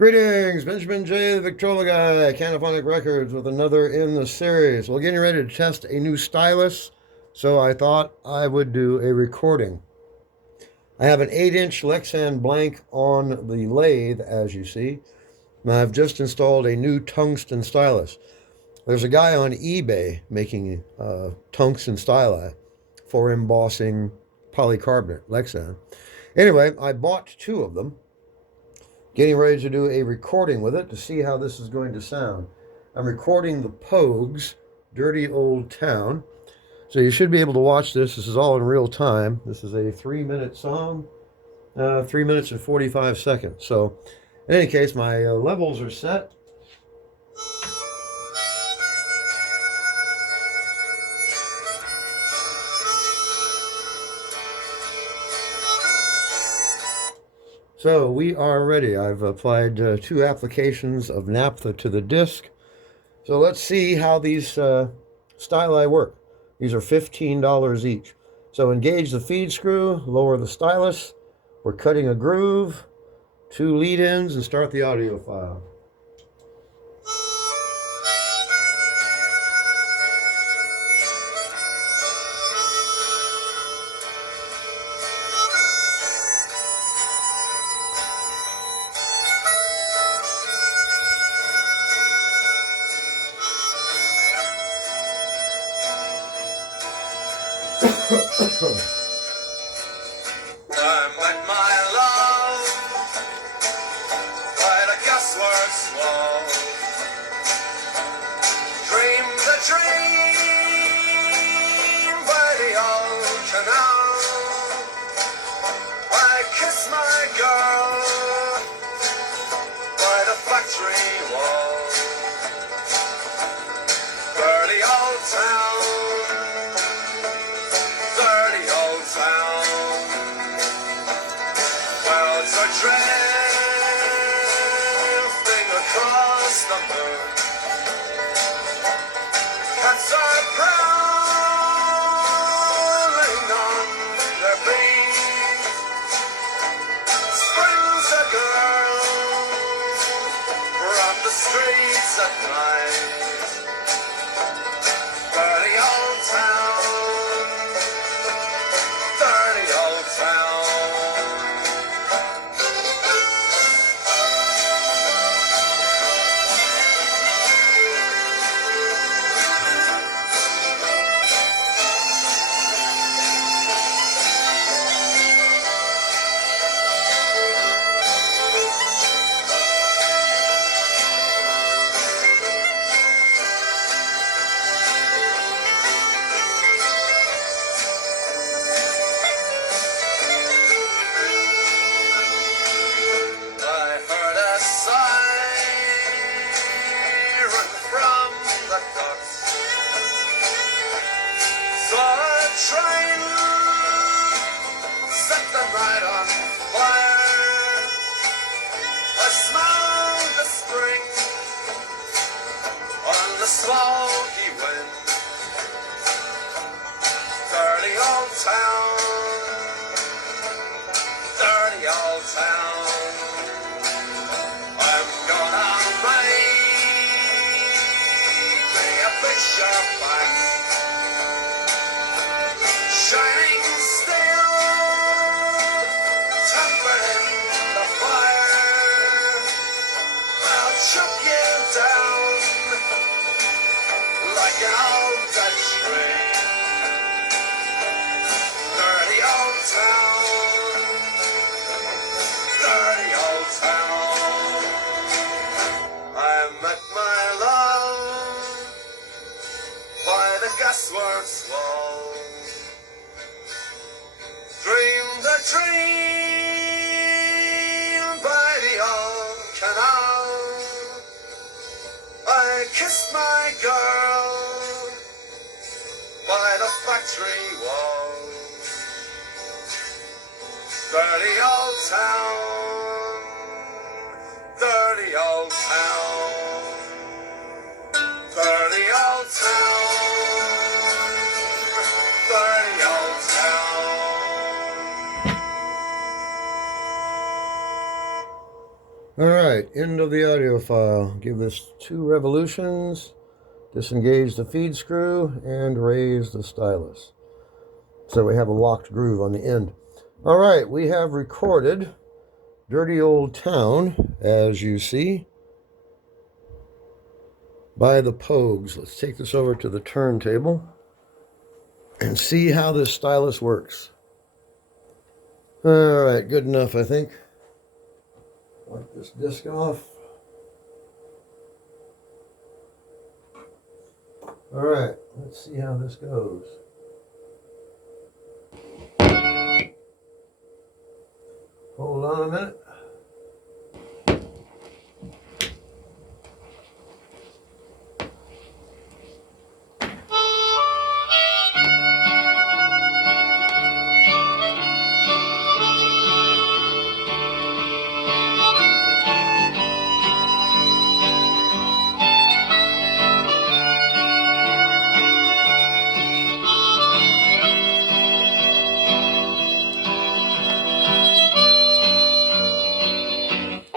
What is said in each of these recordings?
Greetings, Benjamin J. the Victrola Canophonic Records with another in the series. We're getting ready to test a new stylus, so I thought I would do a recording. I have an 8-inch Lexan blank on the lathe, as you see, and I've just installed a new tungsten stylus. There's a guy on eBay making tungsten styli for embossing polycarbonate, Lexan. Anyway, I bought two of them. Getting ready to do a recording with it to see how this is going to sound. I'm recording the Pogues, Dirty Old Town. So you should be able to watch this. This is all in real time. This is a 3-minute song, 3 minutes and 45 seconds. So in any case, my levels are set. So we are ready. I've applied 2 applications of naphtha to the disc. So let's see how these styli work. These are $15 each. So engage the feed screw, lower the stylus. We're cutting a groove, 2 lead-ins, and start the audio file. I'm like my love by the gasworks wall. Dream the dream by the old canal. I kiss my girl by the factory wall. Dirty old town. Clouds are drifting across the moon. Cats are prowling on their beat. Springs a girl from the streets at night. Dirty old town. Dirty old town. Train set the night on fire. I smelled the spring on the smoky wind. Dirty old town. Dirty old town. I'm gonna make me a picture box. Shining steel, tempered in the fire. I'll chuck you down like an old Dutch tree. Dirty old town, dirty old town. I met my love by the gasworks wall. Dream the dream by the old canal. I kissed my girl by the factory wall. Dirty old town. Dirty old town. Dirty old town. Dirty old town. All right, end of the audio file. Give this 2 revolutions, disengage the feed screw, and raise the stylus. So we have a locked groove on the end. All right, we have recorded Dirty Old Town, as you see, by the Pogues. Let's take this over to the turntable and see how this stylus works. All right, good enough, I think. Wipe this disc off. All right, let's see how this goes. Hold on a minute.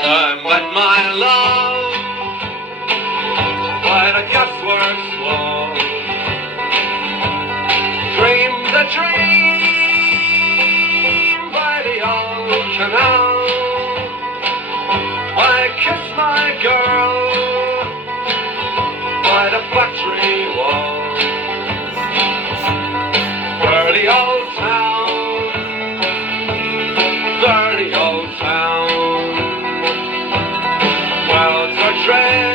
I met my love by the gasworks wall. Dreamed a dream by the old canal. I kissed my girl by the factory wall. Dirty old town, dirty old town. Clouds are drifting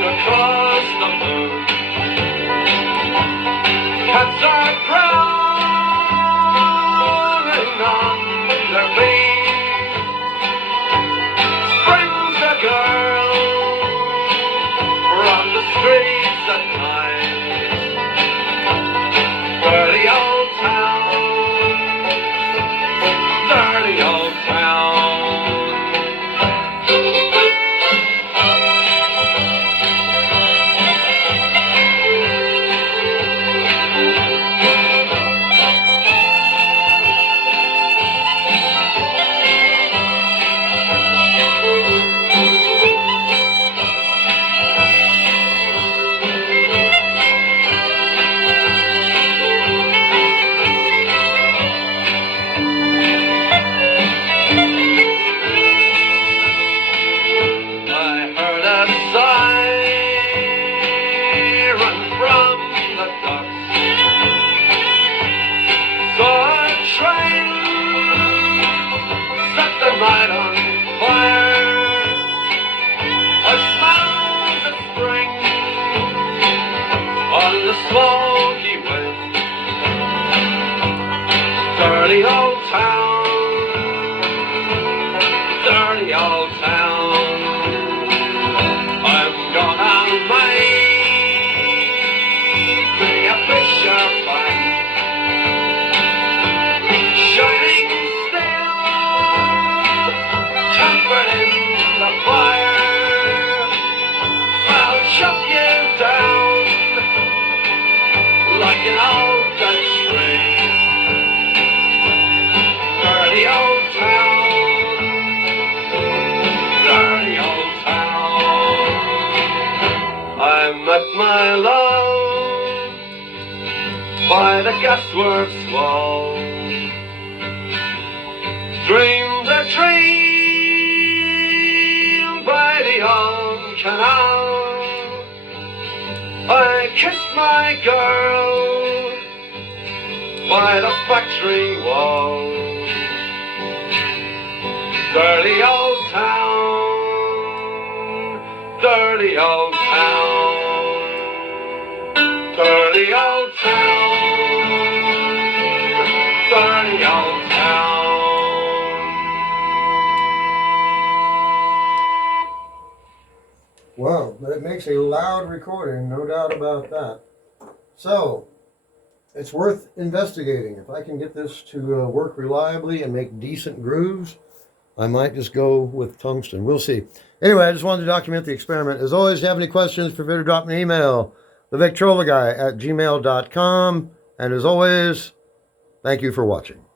across the moon. Cats are prowling on their feet. Springs a girl from the streets at night. Dirty old town, dirty old town. Night on fire, I smelled the spring on the smoky wind. Dirty old town, dirty old town. I'm gonna make me a picture fine, shining in the fire. I'll chop you down like an old Dutch tree. Dirty old town, dirty old town. I met my love by the gasworks wall. Dreamed a dream by the old canal. I kissed my girl by the factory wall. Dirty old town, dirty old town, dirty old town, dirty old town. Wow, but it makes a loud recording, no doubt about that. So, it's worth investigating. If I can get this to work reliably and make decent grooves, I might just go with tungsten. We'll see. Anyway, I just wanted to document the experiment. As always, if you have any questions, feel free to drop me an email, TheVictrolaGuy@gmail.com. And as always, thank you for watching.